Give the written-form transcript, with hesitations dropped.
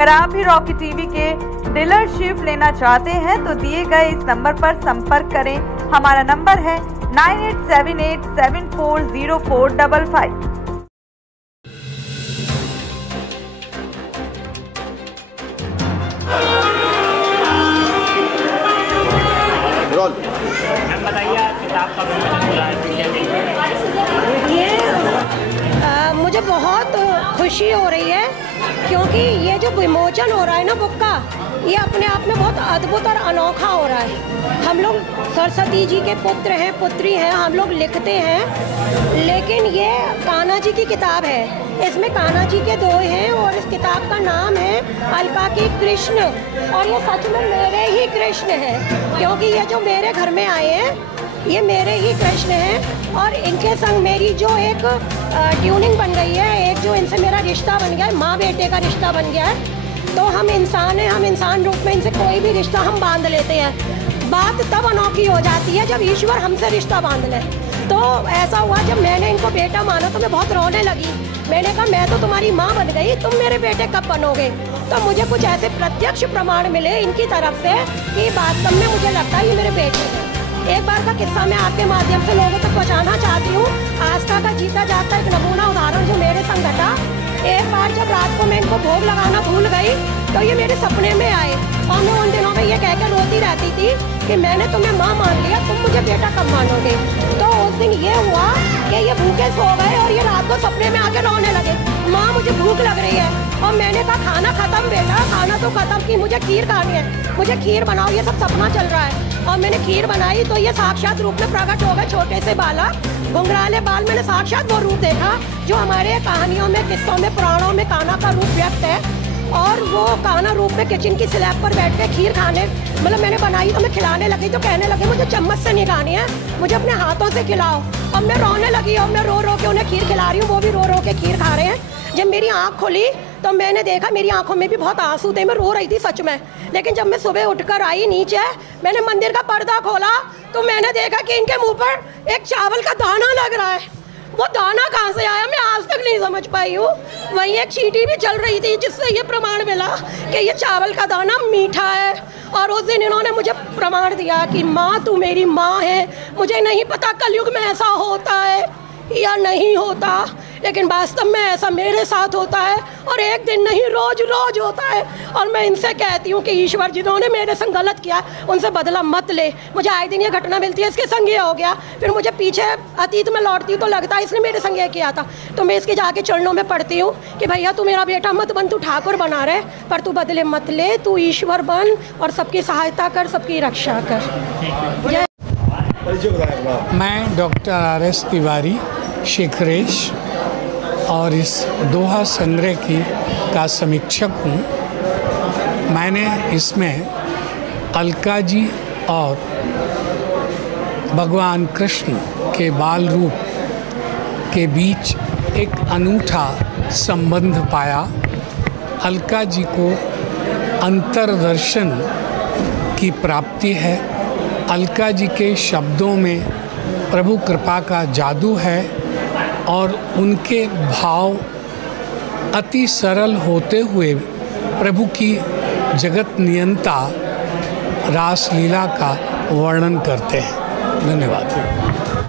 अगर आप भी रॉकी टीवी के डीलरशिप लेना चाहते हैं तो दिए गए इस नंबर पर संपर्क करें। हमारा नंबर है 9878740455। मैम बताइए किताब का विमोचन हो रहा है। ये मुझे बहुत खुशी हो रही है क्योंकि ये जो विमोचन हो रहा है ना बुक का, ये अपने आप में बहुत अद्भुत और अनोखा हो रहा है। हम लोग सरस्वती जी के पुत्र हैं, पुत्री हैं, हम लोग लिखते हैं, लेकिन ये कान्हा जी की किताब है। इसमें कान्हा जी के दोहे हैं और इस किताब का नाम है अलका की कृष्ण। और ये सच में मेरे ही कृष्ण हैं, क्योंकि ये जो मेरे घर में आए हैं ये मेरे ही कृष्ण हैं। और इनके संग मेरी जो एक ट्यूनिंग बन गई है, एक जो इनसे मेरा रिश्ता बन गया है, माँ बेटे का रिश्ता बन गया है। तो हम इंसान हैं, हम इंसान रूप में इनसे कोई भी रिश्ता हम बांध लेते हैं। बात तब अनोखी हो जाती है जब ईश्वर हमसे रिश्ता बांध ले। तो ऐसा हुआ, जब मैंने इनको बेटा माना तो मैं बहुत रोने लगी। मैंने कहा मैं तो तुम्हारी माँ बन गई, तुम मेरे बेटे कब बनोगे। तो मुझे कुछ ऐसे प्रत्यक्ष प्रमाण मिले इनकी तरफ से कि वास्तव में मुझे लगता है ये मेरे बेटे हैं। एक बार का किस्सा मैं आपके माध्यम से लोगों तक पहुँचाना चाहती हूँ। आस्था का जीता जाता एक नमूना उदाहरण जो मेरे संग घटा। एक बार जब रात को मैं इनको भोग लगाना भूल गई तो ये मेरे सपने में आए और मैं उन दिनों में ये कह के रोती रहती थी कि मैंने तुम्हें माँ मान लिया, तुम मुझे बेटा कब मानोगे। तो उस दिन ये हुआ कि ये भूखे सो गए और ये रात को सपने में आके रोने लगे, माँ मुझे भूख लग रही है। और मैंने कहा खाना खत्म बेटा, खाना तो खत्म की, मुझे खीर खानी है, मुझे खीर बनाओ, ये सब सपना चल रहा है। और मैंने खीर बनाई तो ये साक्षात रूप में प्रकट हो गए, छोटे से बालक, घुंघराले बाल। मैंने साक्षात वो रूप देखा जो हमारे कहानियों में, किस्सों में, पुराणों में कान्हा का रूप व्यक्त है। और वो कान्हा रूप में किचन की स्लैब पर बैठ के खीर खाने, मतलब मैंने बनाई तो मैं खिलाने लगी तो कहने लगे मुझे चम्मच से नहीं खानी है, मुझे अपने हाथों से खिलाओ। अब मैं रोने लगी और मैं रो रो के उन्हें खीर खिला रही हूँ, वो भी रो रो के खीर खा रहे हैं। जब मेरी आँख खुली तो मैंने देखा मेरी आंखों में भी बहुत आंसू थे, मैं रो रही थी सच में। लेकिन जब मैं सुबह उठकर आई नीचे, मैंने मंदिर का पर्दा खोला तो मैंने देखा कि इनके मुंह पर एक चावल का दाना लग रहा है। वो दाना कहाँ से आया मैं आज तक नहीं समझ पाई हूँ। वहीं एक चींटी भी चल रही थी जिससे ये प्रमाण मिला कि ये चावल का दाना मीठा है। और उस दिन इन्होंने मुझे प्रमाण दिया कि माँ तू मेरी माँ है। मुझे नहीं पता कलयुग में ऐसा होता है या नहीं होता, लेकिन वास्तव में ऐसा मेरे साथ होता है और एक दिन नहीं रोज रोज होता है। और मैं इनसे कहती हूँ कि ईश्वर जिन्होंने मेरे संग गलत किया उनसे बदला मत ले। मुझे आए दिन ये घटना मिलती है, इसके संग ये हो गया, फिर मुझे पीछे अतीत में लौटती हूँ तो लगता है इसने मेरे संग ये किया था। तो मैं इसके जाके चरणों में पढ़ती हूँ कि भैया तू मेरा बेटा मत बन, तू ठाकुर बना रहे, पर तू बदले मत ले, तू ईश्वर बन और सबकी सहायता कर, सबकी रक्षा कर। मैं डॉक्टर RS तिवारी शेखरेश और इस दोहा संग्रह का समीक्षक हूँ। मैंने इसमें अलका जी और भगवान कृष्ण के बाल रूप के बीच एक अनूठा संबंध पाया। अलका जी को अंतर्दर्शन की प्राप्ति है। अलका जी के शब्दों में प्रभु कृपा का जादू है और उनके भाव अति सरल होते हुए प्रभु की जगत नियंता रासलीला का वर्णन करते हैं। धन्यवाद।